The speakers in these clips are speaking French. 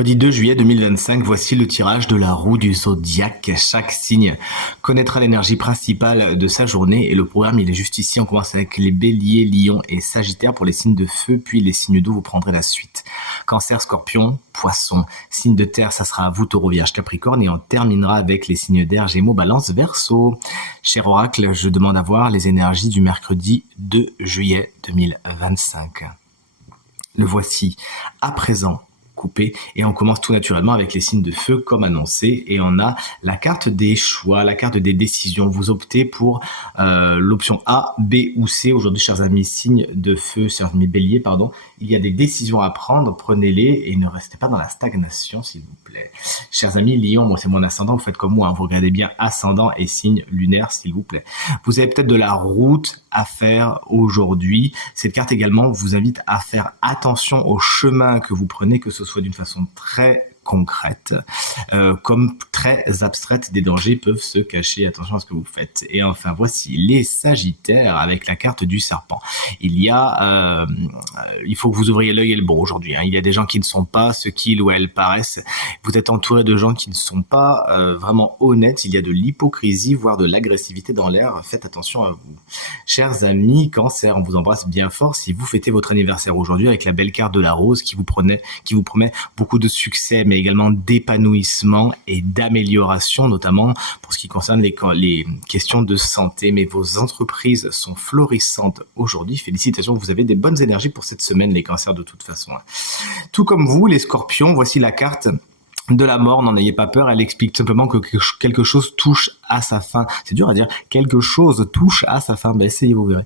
Mercredi 2 juillet 2025, voici le tirage de la roue du zodiaque. Chaque signe connaîtra l'énergie principale de sa journée et le programme il est juste ici. On commence avec les béliers, lions et sagittaires pour les signes de feu, puis les signes d'eau, vous prendrez la suite. Cancer, scorpion, poisson. Signe de terre, ça sera à vous, taureau, vierge, capricorne, et on terminera avec les signes d'air, gémeaux, balance, verseau. Cher oracle, je demande à voir les énergies du mercredi 2 juillet 2025. Le voici à présent coupé et on commence tout naturellement avec les signes de feu comme annoncé et on a la carte des choix, la carte des décisions. Vous optez pour l'option A, B ou C. Aujourd'hui, chers amis signes de feu, chers amis béliers, pardon, il y a des décisions à prendre, prenez-les et ne restez pas dans la stagnation s'il vous plaît. Chers amis lions, moi c'est mon ascendant, vous faites comme moi, vous regardez bien ascendant et signe lunaire s'il vous plaît. Vous avez peut-être de la route à faire aujourd'hui. Cette carte également vous invite à faire attention au chemin que vous prenez, que ce soit d'une façon très concrète, comme très abstraite, des dangers peuvent se cacher, attention à ce que vous faites. Et enfin, voici les sagittaires avec la carte du serpent. Il faut que vous ouvriez l'œil et le bon aujourd'hui. Il y a des gens qui ne sont pas ce qu'ils ou elles paraissent. Vous êtes entouré de gens qui ne sont pas vraiment honnêtes. Il y a de l'hypocrisie, voire de l'agressivité dans l'air. Faites attention à vous. Chers amis cancer, on vous embrasse bien fort si vous fêtez votre anniversaire aujourd'hui avec la belle carte de la rose qui vous promet beaucoup de succès, mais également d'épanouissement et d'amélioration, notamment pour ce qui concerne les questions de santé. Mais vos entreprises sont florissantes aujourd'hui. Félicitations, vous avez des bonnes énergies pour cette semaine, les cancers, de toute façon. Tout comme vous, les scorpions, voici la carte de la mort, n'en ayez pas peur, elle explique simplement que quelque chose touche à sa fin. C'est dur à dire, quelque chose touche à sa fin, essayez, vous verrez.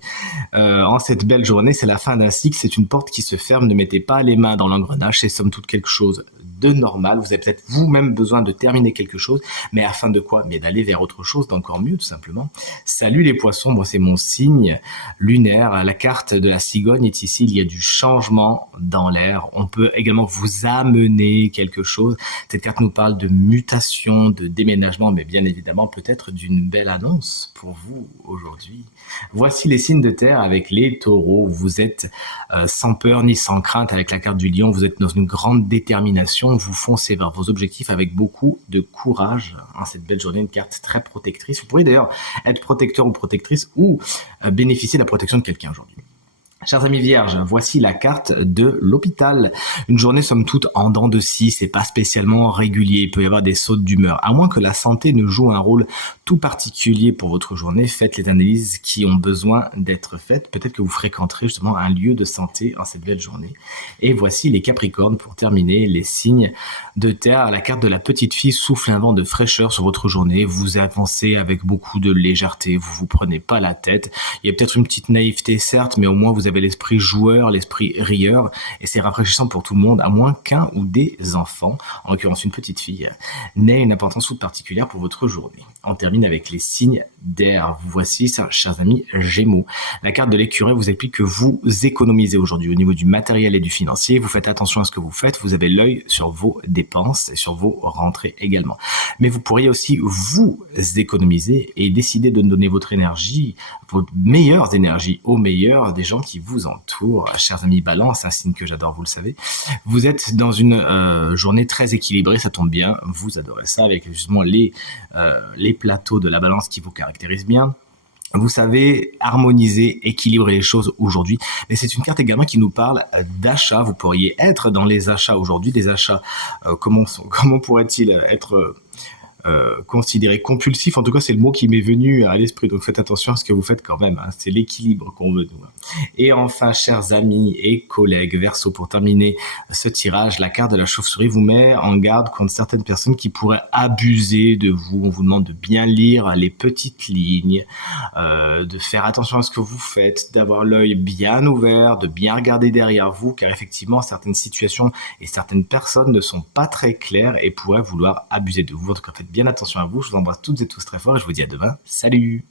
En cette belle journée, c'est la fin d'un cycle, c'est une porte qui se ferme, ne mettez pas les mains dans l'engrenage, c'est somme toute quelque chose de normal. Vous avez peut-être vous-même besoin de terminer quelque chose, mais afin de quoi? Mais d'aller vers autre chose, d'encore mieux, tout simplement. Salut les poissons, moi c'est mon signe lunaire, la carte de la cigogne est ici, il y a du changement dans l'air, on peut également vous amener quelque chose. Cette carte nous parle de mutation, de déménagement, mais bien évidemment peut-être d'une belle annonce pour vous aujourd'hui. Voici les signes de terre avec les taureaux. Vous êtes sans peur ni sans crainte avec la carte du lion. Vous êtes dans une grande détermination. Vous foncez vers vos objectifs avec beaucoup de courage. Cette belle journée, une carte très protectrice. Vous pourriez d'ailleurs être protecteur ou protectrice ou bénéficier de la protection de quelqu'un aujourd'hui. Chers amis vierges, voici la carte de l'hôpital. Une journée somme toute en dents de scie, c'est pas spécialement régulier, il peut y avoir des sautes d'humeur. À moins que la santé ne joue un rôle tout particulier pour votre journée, faites les analyses qui ont besoin d'être faites. Peut-être que vous fréquenterez justement un lieu de santé en cette belle journée. Et voici les capricornes pour terminer, les signes de terre. La carte de la petite fille souffle un vent de fraîcheur sur votre journée. Vous avancez avec beaucoup de légèreté, vous vous prenez pas la tête. Il y a peut-être une petite naïveté certes, mais au moins vous avez l'esprit joueur, l'esprit rieur, et c'est rafraîchissant pour tout le monde, à moins qu'un ou des enfants, en l'occurrence une petite fille, n'ait une importance toute particulière pour votre journée. On termine avec les signes d'air. Voici, chers amis gémeaux. La carte de l'écureuil vous explique que vous économisez aujourd'hui au niveau du matériel et du financier. Vous faites attention à ce que vous faites. Vous avez l'œil sur vos dépenses et sur vos rentrées également. Mais vous pourriez aussi vous économiser et décider de donner votre énergie, vos meilleures énergies aux meilleurs des gens qui vous entourent. Chers amis balance, un signe que j'adore, vous le savez. Vous êtes dans une journée très équilibrée, ça tombe bien. Vous adorez ça avec justement les plateaux de la balance qui vous caractérisent bien. Vous savez harmoniser, équilibrer les choses aujourd'hui. Mais c'est une carte également qui nous parle d'achat. Vous pourriez être dans les achats aujourd'hui. Des achats, comment pourrait-il être considéré compulsif? En tout cas, c'est le mot qui m'est venu à l'esprit. Donc faites attention à ce que vous faites quand même. C'est l'équilibre qu'on veut, nous. Et enfin, chers amis et collègues Verseau, pour terminer ce tirage, la carte de la chauve-souris vous met en garde contre certaines personnes qui pourraient abuser de vous. On vous demande de bien lire les petites lignes, de faire attention à ce que vous faites, d'avoir l'œil bien ouvert, de bien regarder derrière vous, car effectivement, certaines situations et certaines personnes ne sont pas très claires et pourraient vouloir abuser de vous. En tout cas, faites bien attention à vous. Je vous embrasse toutes et tous très fort et je vous dis à demain. Salut!